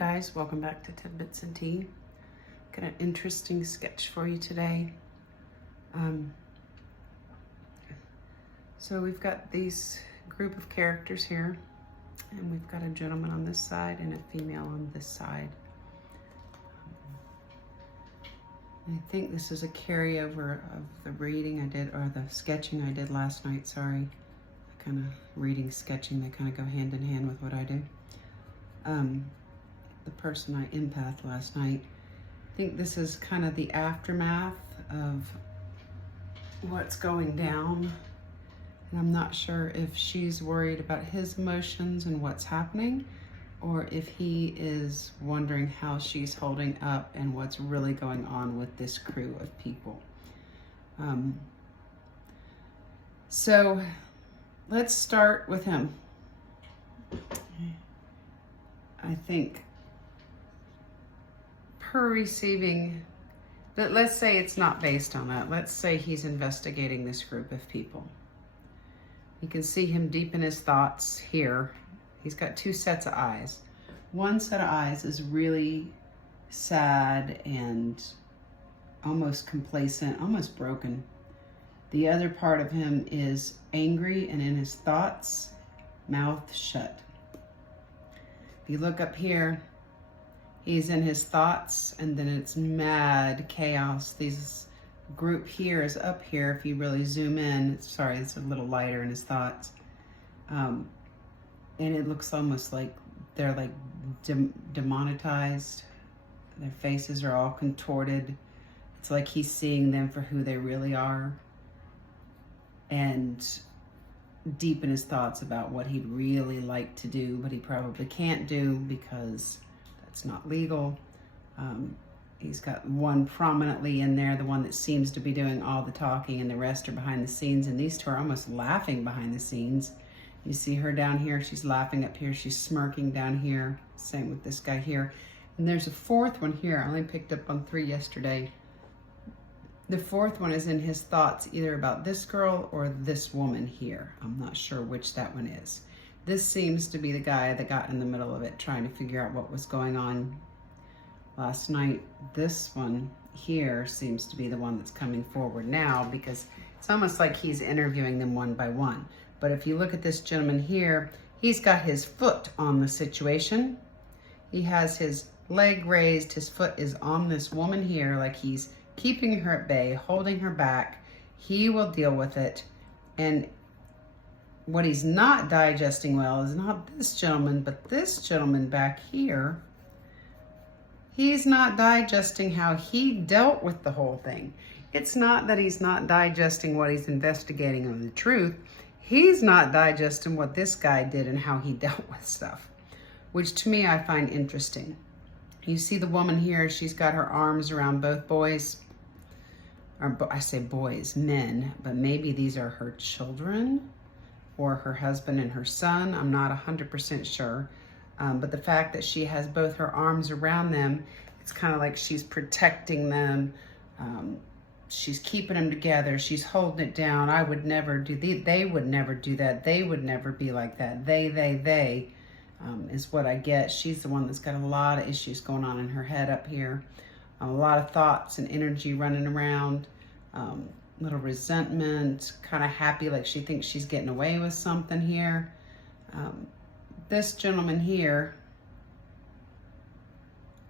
guys, welcome back to Tidbits and Tea. Got an interesting sketch for you today. So we've got these group of characters here, and we've got a gentleman on this side and a female on this side. I think this is a carryover of the reading I did, or the sketching I did last night, sorry. Kind of reading, sketching, they kind of go hand in hand with what I do. The person I empath last night. I think this is kind of the aftermath of what's going down. And I'm not sure if she's worried about his emotions and what's happening, or if he is wondering how she's holding up and what's really going on with this crew of people. So let's start with him. I think her receiving, but let's say it's not based on that. Let's say he's investigating this group of people. You can see him deep in his thoughts here. He's got two sets of eyes. One set of eyes is really sad and almost complacent, almost broken. The other part of him is angry and in his thoughts, mouth shut. If you look up here, he's in his thoughts, and then it's mad chaos. This group here is up here. If you really zoom in, sorry, it's a little lighter in his thoughts. And it looks almost like they're like demonetized. Their faces are all contorted. It's like he's seeing them for who they really are. And deep in his thoughts about what he'd really like to do, but he probably can't do because that's not legal. He's got one prominently in there, the one that seems to be doing all the talking, and the rest are behind the scenes, and these two are almost laughing behind the scenes. You see her down here, she's laughing up here, she's smirking down here. Same with this guy here. And there's a fourth one here. I only picked up on 3 yesterday. The fourth one is in his thoughts, either about this girl or this woman here. I'm not sure which that one is. This seems to be the guy that got in the middle of it, trying to figure out what was going on last night. This one here seems to be the one that's coming forward now, because it's almost like he's interviewing them one by one. But if you look at this gentleman here, he's got his foot on the situation. He has his leg raised, his foot is on this woman here, like he's keeping her at bay, holding her back. He will deal with it. And what he's not digesting well is not this gentleman, but this gentleman back here. He's not digesting how he dealt with the whole thing. It's not that he's not digesting what he's investigating on the truth. He's not digesting what this guy did and how he dealt with stuff, which to me I find interesting. You see the woman here, she's got her arms around both boys. Or I say boys, men, but maybe these are her children or her husband and her son. I'm not 100% sure. But the fact that she has both her arms around them, it's kind of like she's protecting them. She's keeping them together. She's holding it down. I would never do, they would never do that. They would never be like that. They is what I get. She's the one that's got a lot of issues going on in her head up here. A lot of thoughts and energy running around, little resentment, kind of happy like she thinks she's getting away with something here. This gentleman here,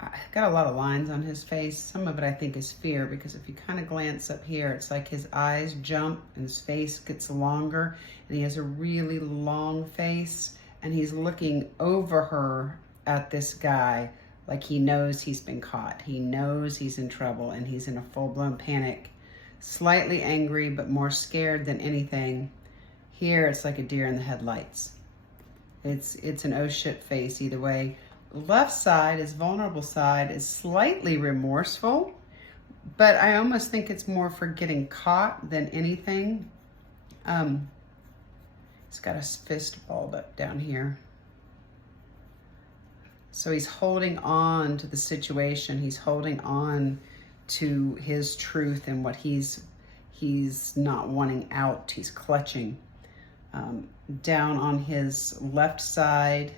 I got a lot of lines on his face. Some of it I think is fear, because if you kind of glance up here, it's like his eyes jump and his face gets longer, and he has a really long face, and he's looking over her at this guy like he knows he's been caught. He knows he's in trouble, and he's in a full-blown panic. Slightly angry, but more scared than anything. Here, it's like a deer in the headlights. It's an oh shit face either way. Left side, his vulnerable side, is slightly remorseful, but I almost think it's more for getting caught than anything. He's got his fist balled up down here. So he's holding on to the situation. He's holding on to his truth and what he's not wanting out. He's clutching. Down on his left side,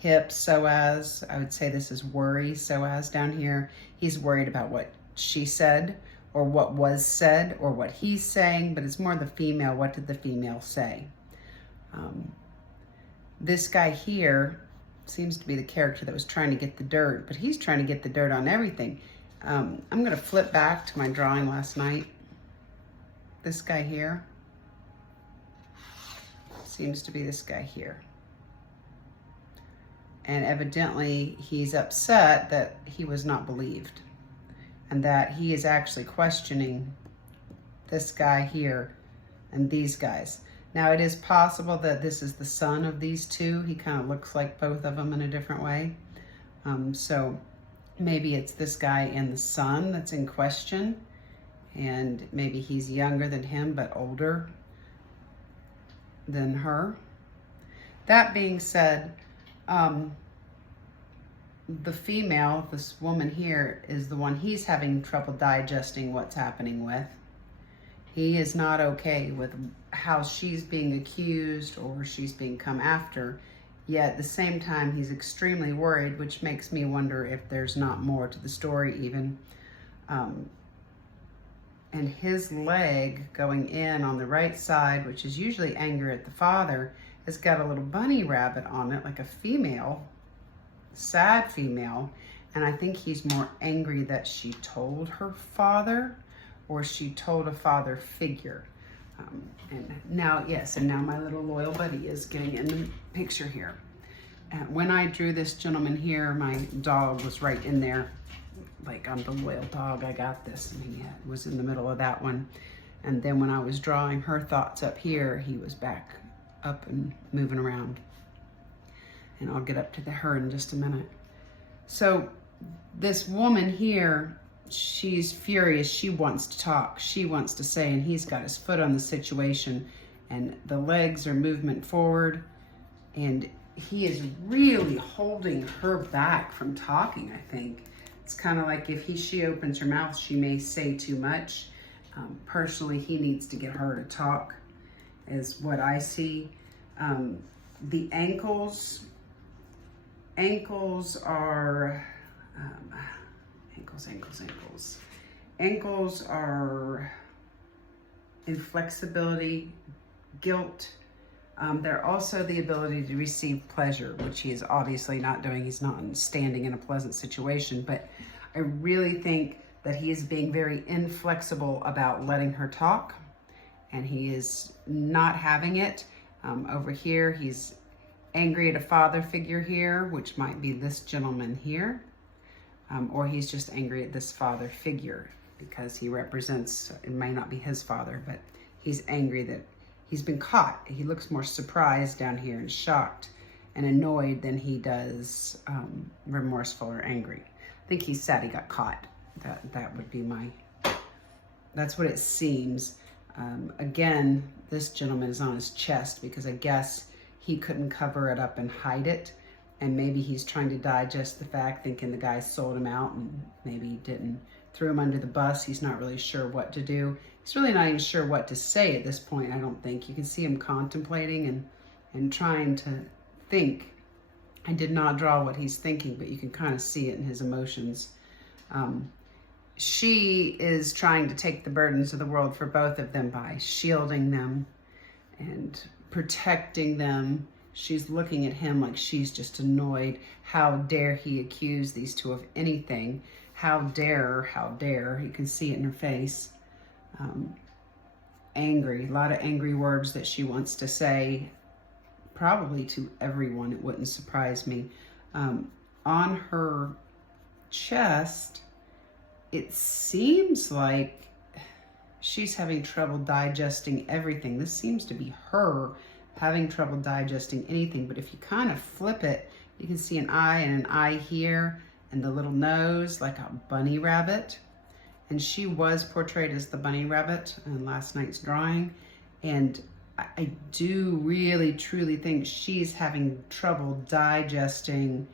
hip so as. I would say this is worry so as down here. He's worried about what she said or what was said or what he's saying, but it's more the female. What did the female say? This guy here seems to be the character that was trying to get the dirt, but he's trying to get the dirt on everything. I'm going to flip back to my drawing last night. This guy here seems to be this guy here. And evidently he's upset that he was not believed and that he is actually questioning this guy here and these guys. Now, it is possible that this is the son of these two. He kind of looks like both of them in a different way. So maybe it's this guy and the son that's in question, and maybe he's younger than him but older than her. That being said, the female, this woman here, is the one he's having trouble digesting what's happening with. He is not okay with how she's being accused or she's being come after, yet at the same time he's extremely worried, which makes me wonder if there's not more to the story even. And his leg going in on the right side, which is usually anger at the father, has got a little bunny rabbit on it, like a female, sad female, and I think he's more angry that she told her father or she told a father figure. And now, yes, and now my little loyal buddy is getting in the picture here. When I drew this gentleman here, my dog was right in there. Like, I'm the loyal dog, I got this. And he was in the middle of that one. And then when I was drawing her thoughts up here, he was back up and moving around. And I'll get up to her in just a minute. So this woman here, she's furious. She wants to talk. She wants to say, and he's got his foot on the situation, and the legs are movement forward, and he is really holding her back from talking, I think. It's kind of like if she opens her mouth, she may say too much. Personally, he needs to get her to talk, is what I see. The ankles are, ankles are inflexibility, guilt. They're also the ability to receive pleasure, which he is obviously not doing. He's not standing in a pleasant situation, but I really think that he is being very inflexible about letting her talk, and he is not having it. Over here, he's angry at a father figure here, which might be this gentleman here, or he's just angry at this father figure because he represents, it may not be his father, but he's angry that he's been caught. He looks more surprised down here and shocked and annoyed than he does remorseful or angry. I think he's sad he got caught. That would be that's what it seems. Again, this gentleman is on his chest because I guess he couldn't cover it up and hide it. And maybe he's trying to digest the fact, thinking the guy sold him out and maybe he didn't, threw him under the bus. He's not really sure what to do. He's really not even sure what to say at this point, I don't think. You can see him contemplating and trying to think. I did not draw what he's thinking, but you can kind of see it in his emotions. She is trying to take the burdens of the world for both of them by shielding them and protecting them. She's looking at him like she's just annoyed. How dare he accuse these two of anything? How dare, how dare. You can see it in her face. Angry, a lot of angry words that she wants to say, probably to everyone. It wouldn't surprise me. On her chest, it seems like she's having trouble digesting everything. This seems to be her having trouble digesting anything, but if you kind of flip it, you can see an eye and an eye here, and the little nose like a bunny rabbit. And she was portrayed as the bunny rabbit in last night's drawing, and I do really truly think she's having trouble digesting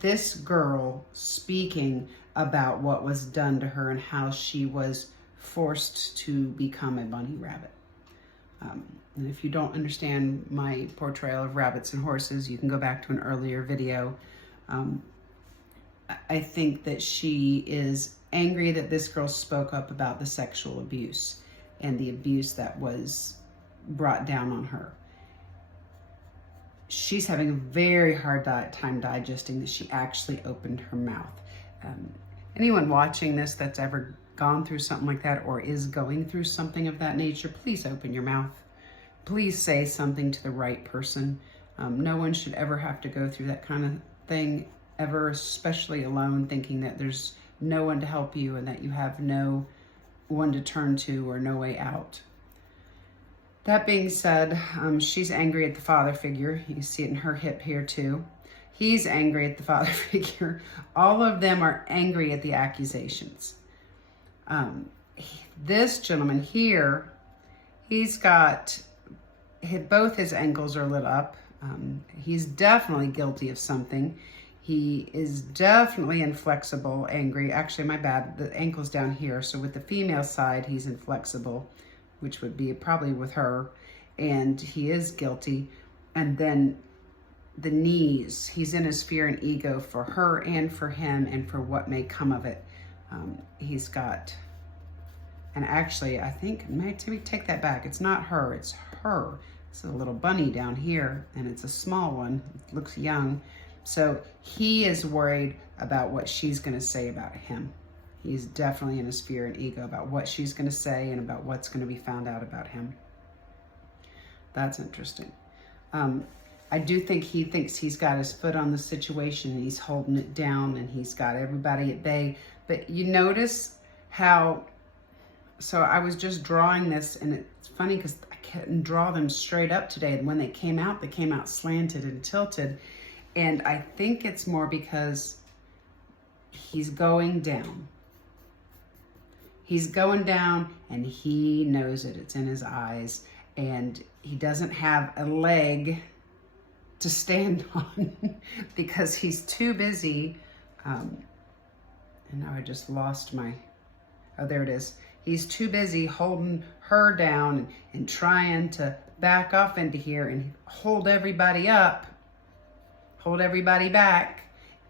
this girl speaking about what was done to her and how she was forced to become a bunny rabbit. And if you don't understand my portrayal of rabbits and horses, you can go back to an earlier video. I think that she is angry that this girl spoke up about the sexual abuse and the abuse that was brought down on her. She's having a very hard time digesting that she actually opened her mouth. Anyone watching this that's ever gone through something like that or is going through something of that nature, please open your mouth. Please say something to the right person. No one should ever have to go through that kind of thing ever, especially alone, thinking that there's no one to help you and that you have no one to turn to or no way out. That being said, she's angry at the father figure. You see it in her hip here too. He's angry at the father figure. All of them are angry at the accusations. This gentleman here, he's got both his ankles are lit up. He's definitely guilty of something. He is definitely inflexible, angry. Actually, my bad, the ankle's down here. So with the female side, he's inflexible, which would be probably with her. And he is guilty. And then the knees, he's in his fear and ego for her and for him and for what may come of it. He's got, and actually, I think, maybe take that back. It's not her, it's her. It's a little bunny down here, and it's a small one. It looks young. So he is worried about what she's going to say about him. He's definitely in his fear and ego about what she's going to say and about what's going to be found out about him. That's interesting. I do think he thinks he's got his foot on the situation and he's holding it down and he's got everybody at bay. But you notice how, so I was just drawing this, and it's funny because I couldn't draw them straight up today. And when they came out slanted and tilted. And I think it's more because he's going down. He's going down and he knows it. It's in his eyes. And he doesn't have a leg to stand on because he's too busy. And now I just lost my, oh, there it is. He's too busy holding her down and trying to back off into here and hold everybody up. Hold everybody back,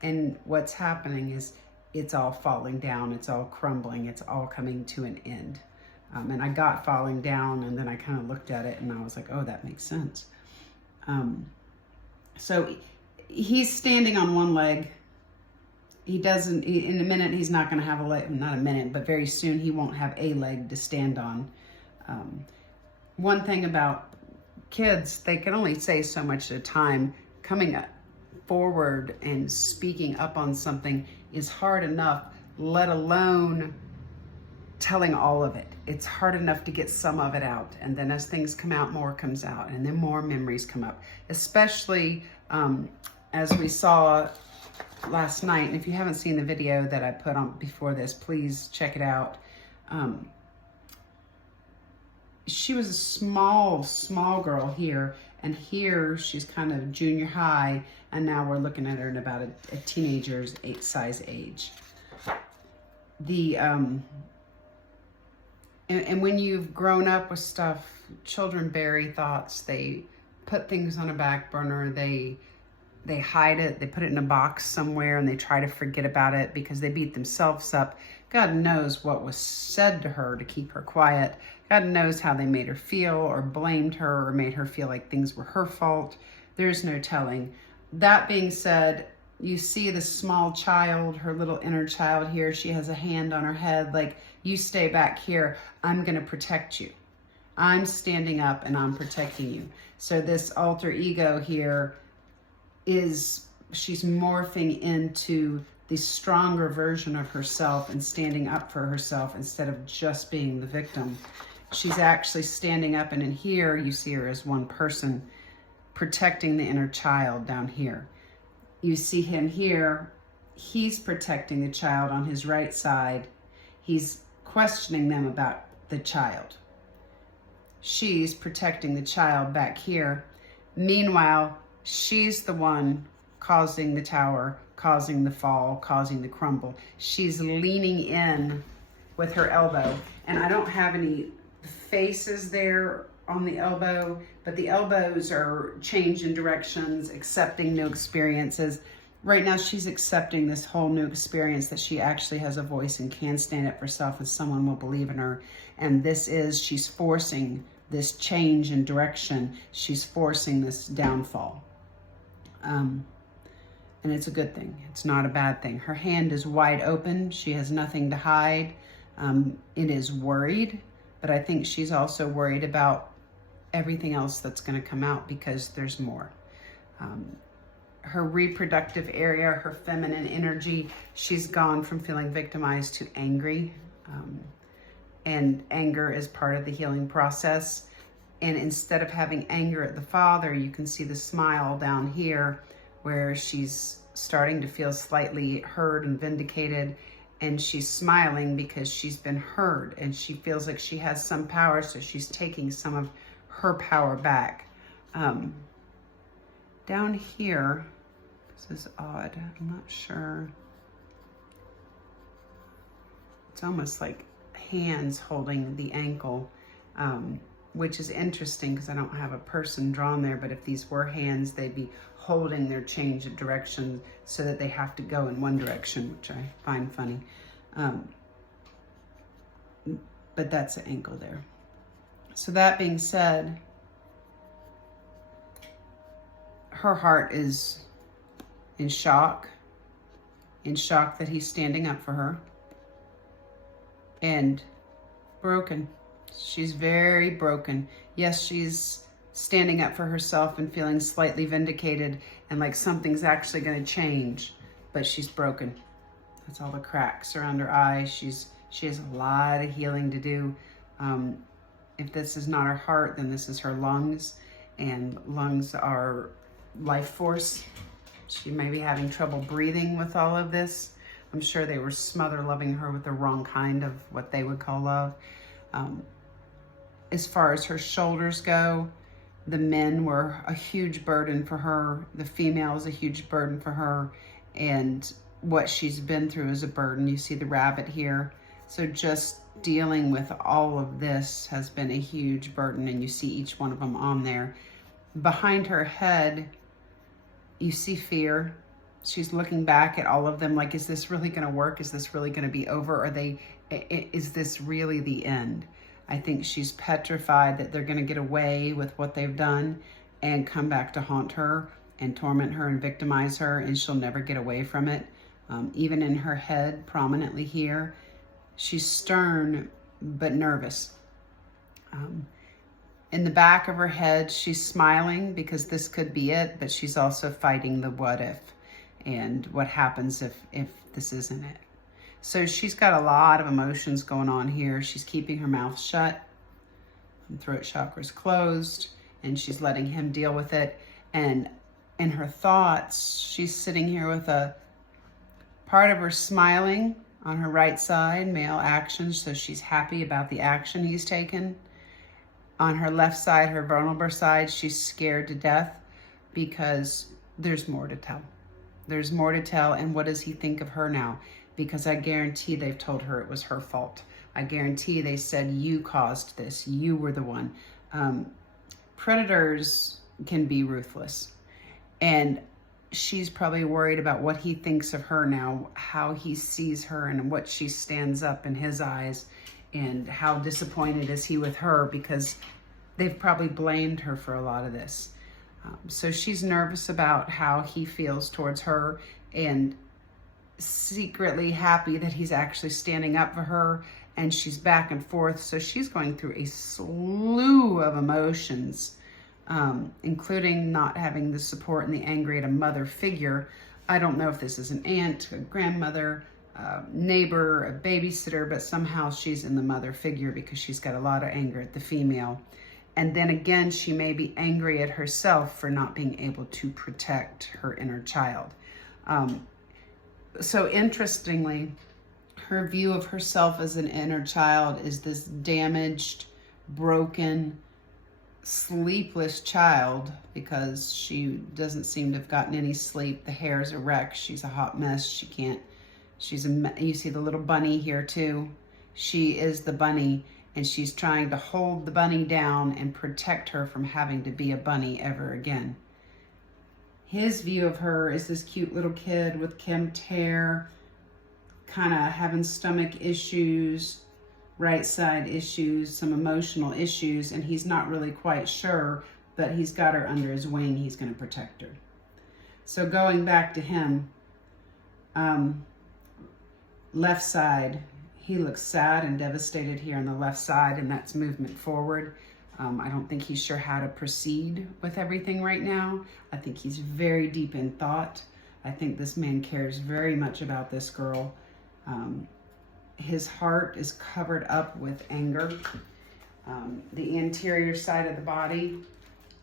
and what's happening is it's all falling down, it's all crumbling, it's all coming to an end. And I got falling down, and then I kind of looked at it and I was like, oh, that makes sense. So he's standing on one leg. He doesn't, in a minute, he's not going to have a leg, not a minute, but very soon he won't have a leg to stand on. One thing about kids, they can only say so much at a time. Coming up forward and speaking up on something is hard enough, let alone telling all of it. It's hard enough to get some of it out, and then as things come out, more comes out, and then more memories come up, especially as we saw last night. And if you haven't seen the video that I put on before this, please check it out. She was a small girl here, and here she's kind of junior high, and now we're looking at her in about a teenager's size age. And when you've grown up with stuff, children bury thoughts. They put things on a back burner. They hide it. They put it in a box somewhere, and they try to forget about it because they beat themselves up. God knows what was said to her to keep her quiet. God knows how they made her feel or blamed her or made her feel like things were her fault. There's no telling. That being said, you see the small child, her little inner child here. She has a hand on her head like, you stay back here. I'm going to protect you. I'm standing up and I'm protecting you. So this alter ego here is, she's morphing into the stronger version of herself and standing up for herself instead of just being the victim. She's actually standing up, and in here you see her as one person protecting the inner child down here. You see him here, he's protecting the child on his right side. He's questioning them about the child. She's protecting the child back here. Meanwhile, she's the one causing the tower, causing the fall, causing the crumble. She's leaning in with her elbow. And I don't have any faces there on the elbow, but the elbows are changing directions, accepting new experiences. Right now, she's accepting this whole new experience that she actually has a voice and can stand up for herself and someone will believe in her. And she's forcing this change in direction. She's forcing this downfall. And it's a good thing. It's not a bad thing. Her hand is wide open. She has nothing to hide. It is worried, but I think she's also worried about everything else that's going to come out because there's more. Her reproductive area, her feminine energy, she's gone from feeling victimized to angry. And anger is part of the healing process. And instead of having anger at the father, you can see the smile down here where she's starting to feel slightly heard and vindicated. And she's smiling because she's been heard and she feels like she has some power. So she's taking some of her power back. Down here, this is odd. I'm not sure. It's almost like hands holding the ankle, which is interesting because I don't have a person drawn there, but if these were hands, they'd be holding their change of direction so that they have to go in one direction, which I find funny. But that's the ankle there. So that being said, her heart is in shock that he's standing up for her, and broken. She's very broken. Yes, she's standing up for herself and feeling slightly vindicated and like something's actually going to change, but she's broken. That's all the cracks around her eyes. She has a lot of healing to do. If this is not her heart, then this is her lungs, and lungs are life force. She may be having trouble breathing with all of this. I'm sure they were loving her with the wrong kind of what they would call love. As far as her shoulders go, the men were a huge burden for her. The female is a huge burden for her. And what she's been through is a burden. You see the rabbit here. So just dealing with all of this has been a huge burden, and you see each one of them on there. Behind her head, you see fear. She's looking back at all of them like, is this really going to work? Is this really going to be over? Is this really the end? I think she's petrified that they're going to get away with what they've done and come back to haunt her and torment her and victimize her, and she'll never get away from it. Even in her head, prominently here, she's stern but nervous. In the back of her head, she's smiling because this could be it, but she's also fighting the what if and what happens if this isn't it. So she's got a lot of emotions going on here. She's keeping her mouth shut, throat chakra's closed, and she's letting him deal with it. And in her thoughts, she's sitting here with a part of her smiling on her right side, male action, so she's happy about the action he's taken. On her left side, her vulnerable side, she's scared to death because there's more to tell. There's more to tell, and what does he think of her now? Because I guarantee they've told her it was her fault. I guarantee they said, you caused this, you were the one. Predators can be ruthless, and she's probably worried about what he thinks of her now, how he sees her and what she stands up in his eyes, and how disappointed is he with her because they've probably blamed her for a lot of this. So she's nervous about how he feels towards her and secretly happy that he's actually standing up for her, and she's back and forth. So she's going through a slew of emotions, including not having the support and the anger at a mother figure. I don't know if this is an aunt, a grandmother, neighbor, a babysitter, but somehow she's in the mother figure because she's got a lot of anger at the female. And then again, she may be angry at herself for not being able to protect her inner child. So interestingly, her view of herself as an inner child is this damaged, broken, sleepless child because she doesn't seem to have gotten any sleep. The hair's a wreck. She's a hot mess. She can't. You see the little bunny here too. She is the bunny, and she's trying to hold the bunny down and protect her from having to be a bunny ever again. His view of her is this cute little kid with kempt hair, kind of having stomach issues, right side issues, some emotional issues, and he's not really quite sure, but he's got her under his wing. He's going to protect her. So going back to him, left side, he looks sad and devastated here on the left side, and that's movement forward. I don't think he's sure how to proceed with everything right now. I think he's very deep in thought. I think this man cares very much about this girl. His heart is covered up with anger. The interior side of the body,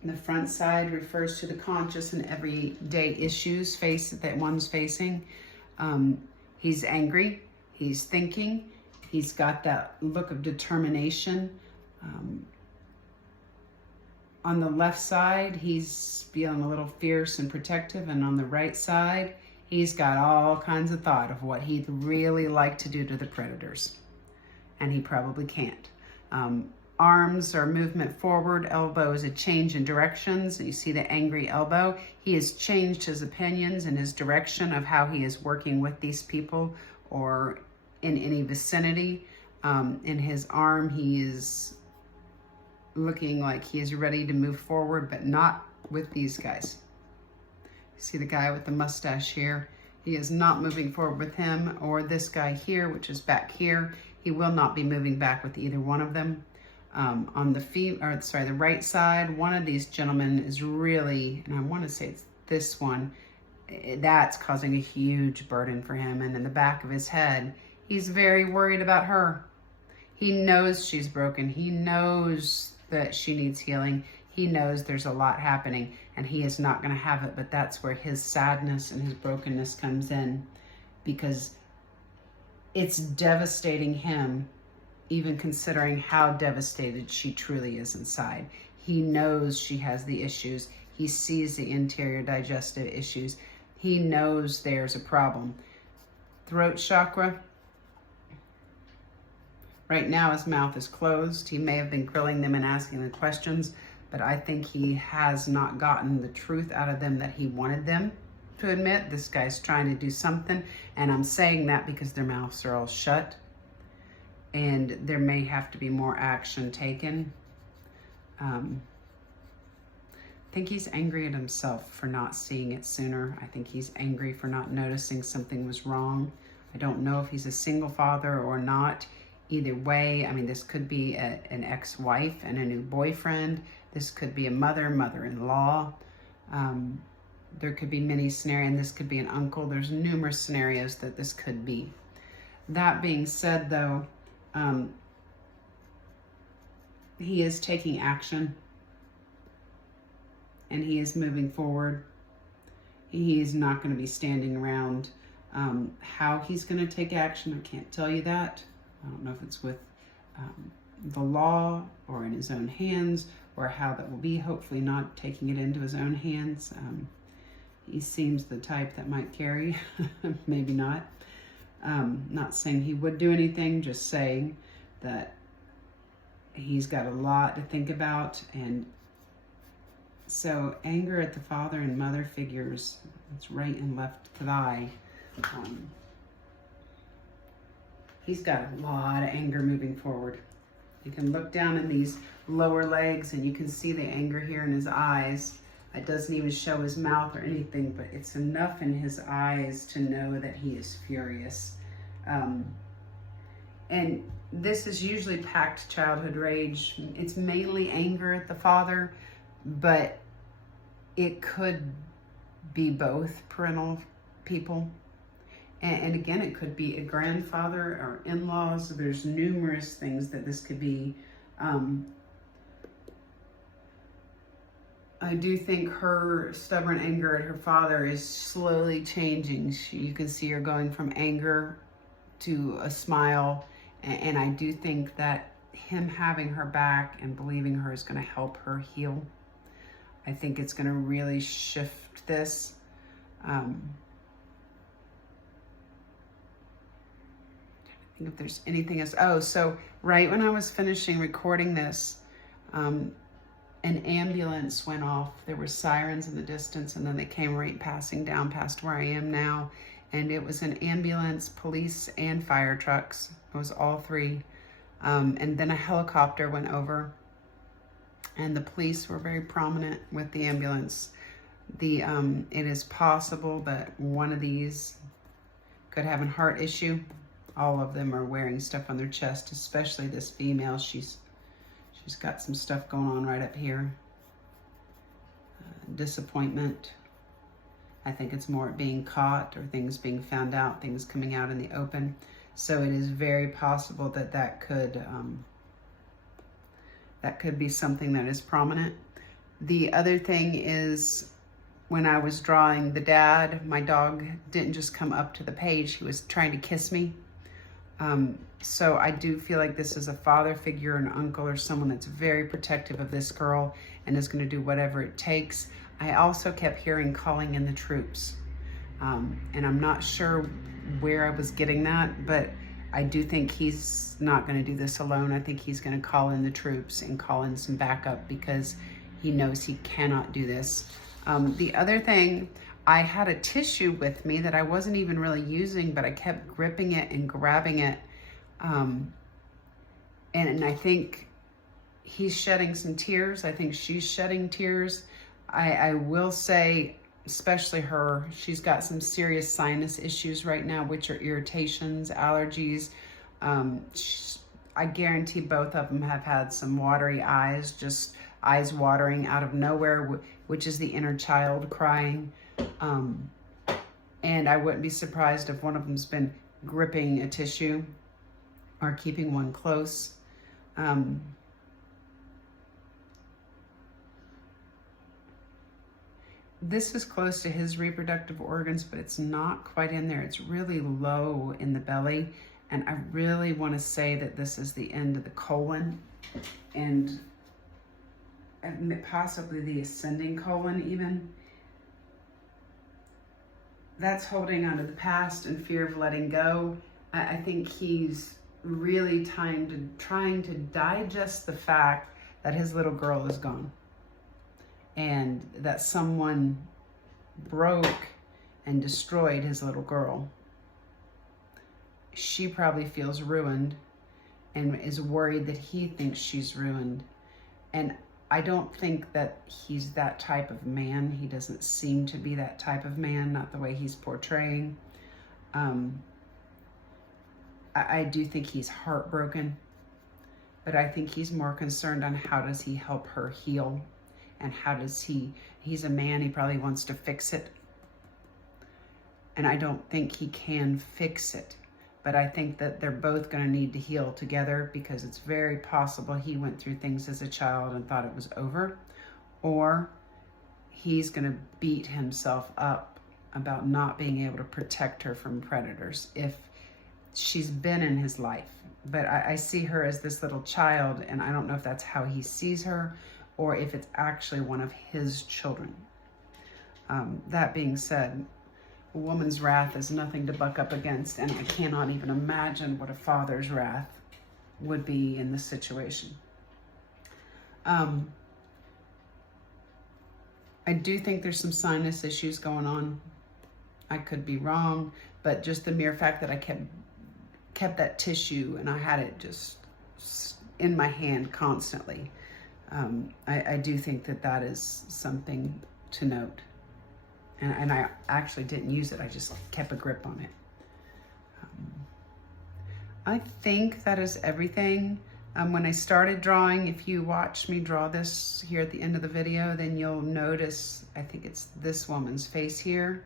the front side, refers to the conscious and everyday issues that one's facing. He's angry, he's thinking, he's got that look of determination. On the left side, he's feeling a little fierce and protective, and on the right side, he's got all kinds of thought of what he'd really like to do to the predators, and he probably can't. Arms are movement forward, elbow is a change in directions. You see the angry elbow. He has changed his opinions and his direction of how he is working with these people or in any vicinity. In his arm, he is looking like he is ready to move forward, but not with these guys. See the guy with the mustache here? He is not moving forward with him, or this guy here, which is back here. He will not be moving back with either one of them. On the right side, one of these gentlemen is really, and I want to say it's this one, that's causing a huge burden for him. And in the back of his head, he's very worried about her. He knows she's broken. He knows that she needs healing. He knows there's a lot happening, and he is not going to have it. But that's where his sadness and his brokenness comes in, because it's devastating him, even considering how devastated she truly is inside. He knows she has the issues. He sees the interior digestive issues. He knows there's a problem. Throat chakra. Right now his mouth is closed. He may have been grilling them and asking the questions, but I think he has not gotten the truth out of them that he wanted them to admit. This guy's trying to do something, and I'm saying that because their mouths are all shut, and there may have to be more action taken. I think he's angry at himself for not seeing it sooner. I think he's angry for not noticing something was wrong. I don't know if he's a single father or not. Either way, I mean, this could be an ex-wife and a new boyfriend. This could be a mother-in-law. There could be many scenarios, and this could be an uncle. There's numerous scenarios that this could be. That being said, though, he is taking action, and he is moving forward. He is not going to be standing around. How he's going to take action, I can't tell you that. I don't know if it's with the law or in his own hands, or how that will be. Hopefully not taking it into his own hands. He seems the type that might carry, maybe not. Not saying he would do anything, just saying that he's got a lot to think about. And so anger at the father and mother figures, it's right and left thigh. He's got a lot of anger moving forward. You can look down in these lower legs and you can see the anger here in his eyes. It doesn't even show his mouth or anything, but it's enough in his eyes to know that he is furious. And this is usually packed childhood rage. It's mainly anger at the father, but it could be both parental people. And again, it could be a grandfather or in-laws. There's numerous things that this could be. I do think her stubborn anger at her father is slowly changing. You can see her going from anger to a smile. And I do think that him having her back and believing her is going to help her heal. I think it's going to really shift this. if there's anything else. Oh, so right when I was finishing recording this, an ambulance went off. There were sirens in the distance, and then they came right passing down past where I am now. And it was an ambulance, police, and fire trucks. It was all three. And then a helicopter went over, and the police were very prominent with the ambulance. It is possible that one of these could have a heart issue. All of them are wearing stuff on their chest, especially this female. She's got some stuff going on right up here. Disappointment. I think it's more being caught or things being found out, things coming out in the open. So it is very possible that that could be something that is prominent. The other thing is, when I was drawing the dad, my dog didn't just come up to the page, he was trying to kiss me. So I do feel like this is a father figure, an uncle, or someone that's very protective of this girl and is going to do whatever it takes. I also kept hearing calling in the troops. And I'm not sure where I was getting that, but I do think he's not going to do this alone. I think he's going to call in the troops and call in some backup because he knows he cannot do this. The other thing, I had a tissue with me that I wasn't even really using, but I kept gripping it and grabbing it. And I think he's shedding some tears. I think she's shedding tears. I will say, especially her, she's got some serious sinus issues right now, which are irritations, allergies. I guarantee both of them have had some watery eyes, just eyes watering out of nowhere, which is the inner child crying. And I wouldn't be surprised if one of them's been gripping a tissue or keeping one close. This is close to his reproductive organs, but it's not quite in there. It's really low in the belly. And I really want to say that this is the end of the colon and possibly the ascending colon even. That's holding on to the past and fear of letting go. I think he's really trying to digest the fact that his little girl is gone and that someone broke and destroyed his little girl. She probably feels ruined and is worried that he thinks she's ruined. And I don't think that he's that type of man. He doesn't seem to be that type of man, not the way he's portraying. I do think he's heartbroken, but I think he's more concerned on how does he help her heal, and how does he's a man, he probably wants to fix it. And I don't think he can fix it, but I think that they're both going to need to heal together, because it's very possible he went through things as a child and thought it was over, or he's going to beat himself up about not being able to protect her from predators if she's been in his life. But I see her as this little child, and I don't know if that's how he sees her or if it's actually one of his children. That being said, a woman's wrath is nothing to buck up against, and I cannot even imagine what a father's wrath would be in this situation. I do think there's some sinus issues going on. I could be wrong, but just the mere fact that I kept that tissue and I had it just in my hand constantly, I do think that that is something to note. And I actually didn't use it. I just kept a grip on it. I think that is everything. When I started drawing, if you watch me draw this here at the end of the video, then you'll notice, I think it's this woman's face here.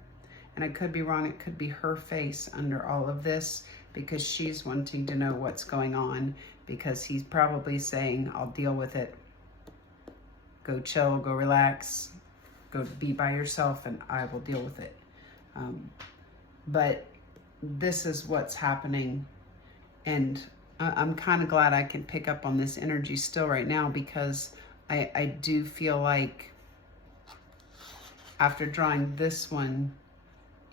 And I could be wrong, it could be her face under all of this, because she's wanting to know what's going on, because he's probably saying, I'll deal with it. Go chill, go relax. Go be by yourself and I will deal with it. But this is what's happening. And I'm kind of glad I can pick up on this energy still right now, because I do feel like after drawing this one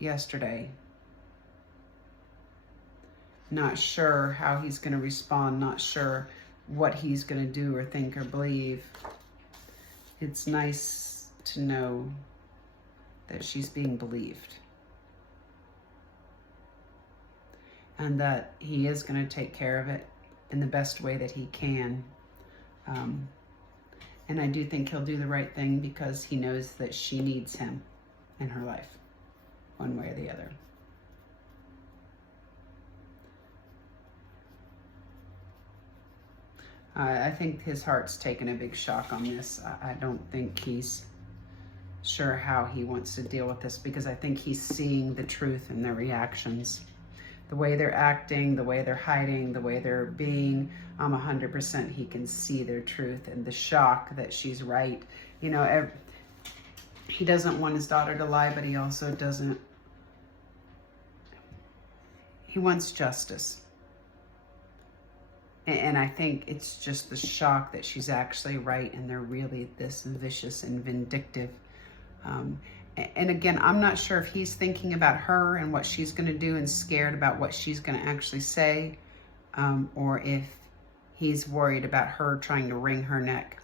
yesterday, not sure how he's going to respond, not sure what he's going to do or think or believe. It's nice to know that she's being believed and that he is going to take care of it in the best way that he can. And I do think he'll do the right thing because he knows that she needs him in her life, one way or the other. I think his heart's taken a big shock on this. I don't think he's sure how he wants to deal with this because I think he's seeing the truth in their reactions. The way they're acting, the way they're hiding, the way they're being, 100% he can see their truth and the shock that she's right. You know, he doesn't want his daughter to lie, but he also doesn't. He wants justice. And I think it's just the shock that she's actually right and they're really this vicious and vindictive. And again, I'm not sure if he's thinking about her and what she's going to do and scared about what she's going to actually say, or if he's worried about her trying to wring her neck.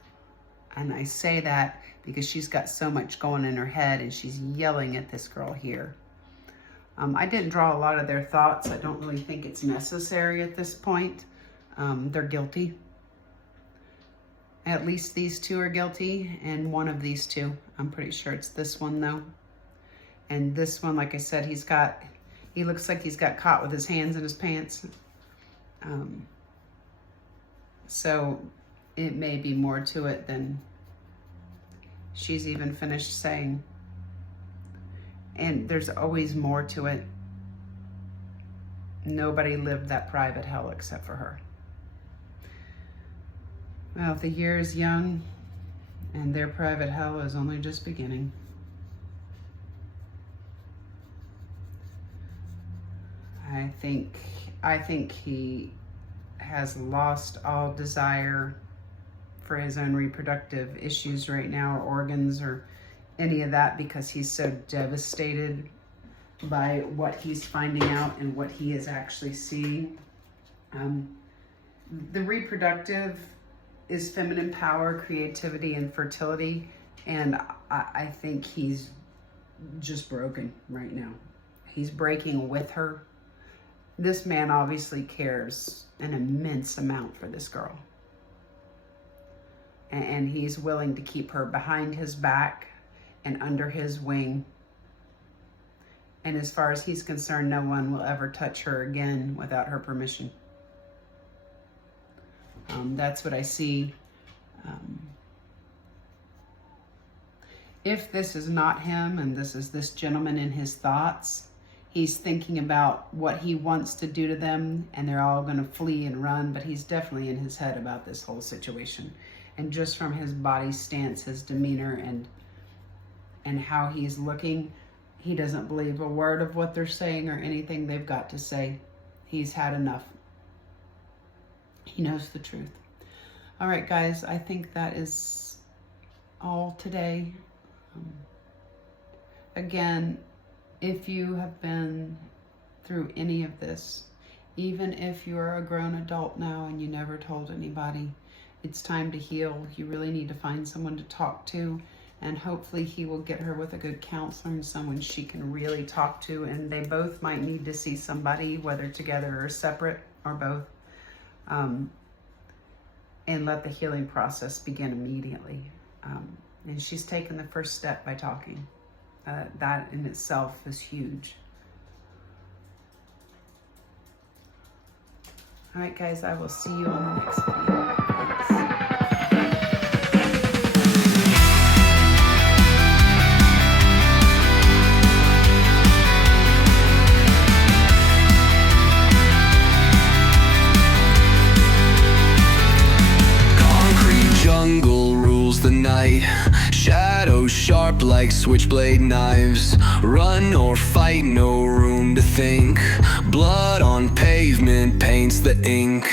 And I say that because she's got so much going in her head and she's yelling at this girl here. I didn't draw a lot of their thoughts. I don't really think it's necessary at this point. They're guilty. At least these two are guilty, and one of these two. I'm pretty sure it's this one though. And this one, like I said, he looks like he's got caught with his hands in his pants. So it may be more to it than she's even finished saying. And there's always more to it. Nobody lived that private hell except for her. Well, the year is young, and their private hell is only just beginning. I think he has lost all desire for his own reproductive issues right now, or organs, or any of that, because he's so devastated by what he's finding out and what he is actually seeing. The reproductive is feminine power, creativity, and fertility. And I think he's just broken right now. He's breaking with her. This man obviously cares an immense amount for this girl. And he's willing to keep her behind his back and under his wing. And as far as he's concerned, no one will ever touch her again without her permission. That's what I see. If this is not him and this is this gentleman in his thoughts, he's thinking about what he wants to do to them and they're all going to flee and run, but he's definitely in his head about this whole situation. And just from his body stance, his demeanor, and how he's looking, he doesn't believe a word of what they're saying or anything they've got to say. He's had enough. He knows the truth. All right, guys, I think that is all today. Again, if you have been through any of this, even if you're a grown adult now and you never told anybody, it's time to heal. You really need to find someone to talk to, and hopefully he will get her with a good counselor and someone she can really talk to, and they both might need to see somebody, whether together or separate or both. And let the healing process begin immediately. And she's taken the first step by talking. That in itself is huge. All right, guys, I will see you on the next video. Thanks. Jungle rules the night, shadows sharp like switchblade knives. Run or fight, no room to think. Blood on pavement paints the ink.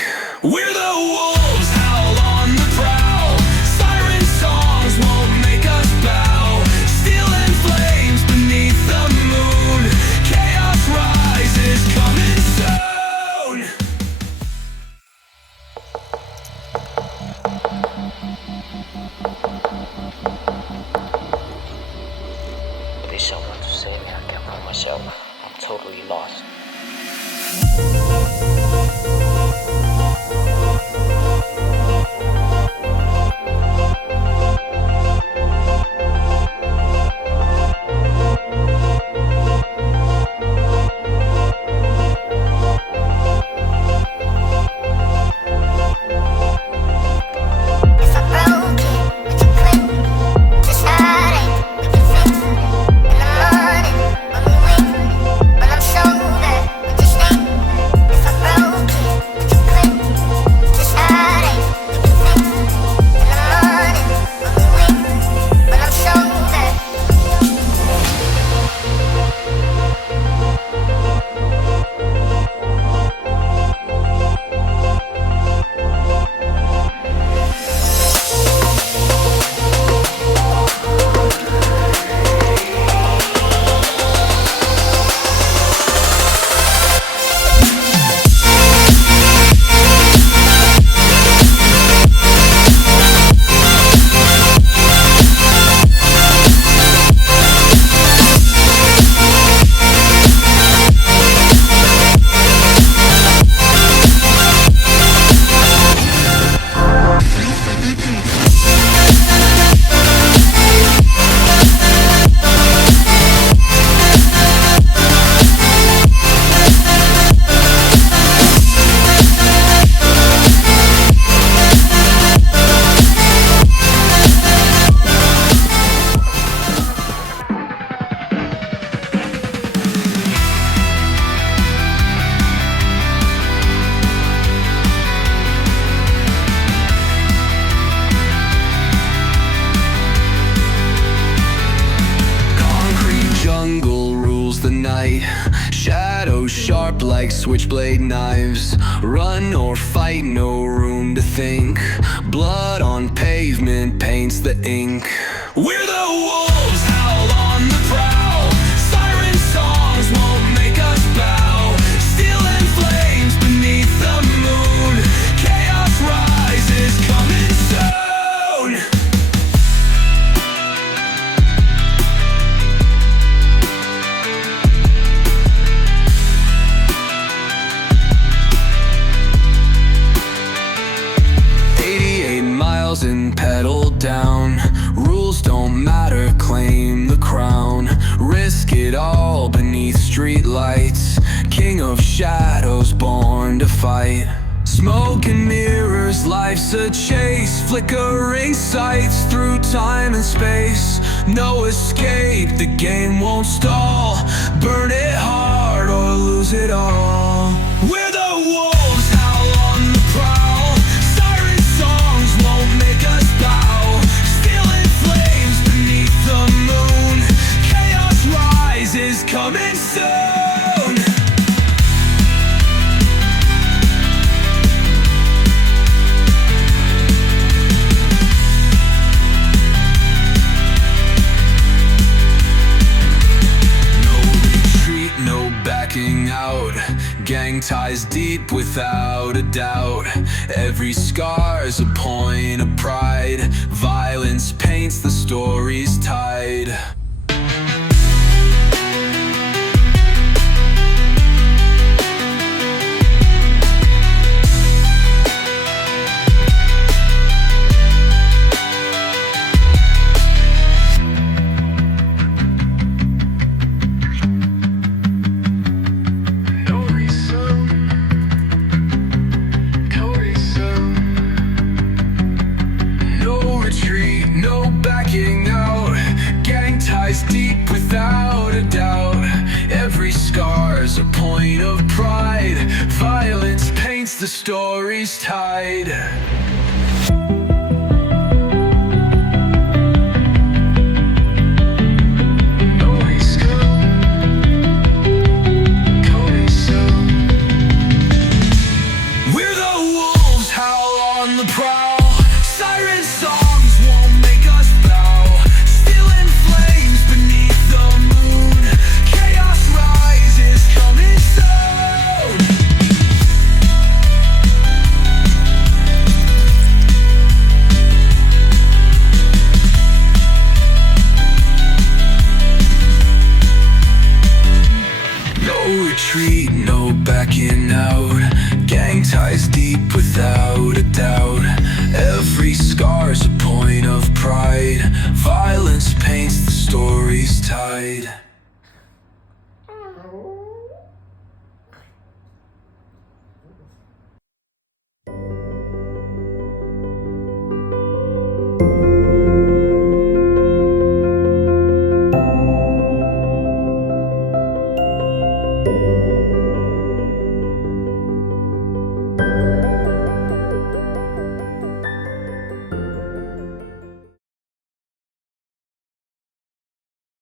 We're the wolves, howl on the prowl. Siren songs won't make us bow. Steel and flames beneath the moon. Chaos rises, coming soon. lost. Shadows sharp like switchblade knives. Run or fight, no room to think. Blood on pavement paints the ink. We're the wolves, howl on the prowl. Siren songs won't make us bow. Steel and flames beneath the moon. Chaos rises, coming soon. 88 miles and pedal down. Rules don't matter, claim the crown. Risk it all beneath street lights. King of shadows, born to fight. Smoke and mirrors, life's a chase. Flickering sights through time and space. No escape, the game won't stall. Burn it hard or lose it all. We're the wolves, howl on the prowl. Siren songs won't make us bow. Steel and flames beneath the moon. Chaos rises, coming soon. Out. Gang ties deep without a doubt. Every scar's a point of pride. Violence paints the story's tide. Deep without a doubt. Every scar's a point of pride. Violence paints the story's tide.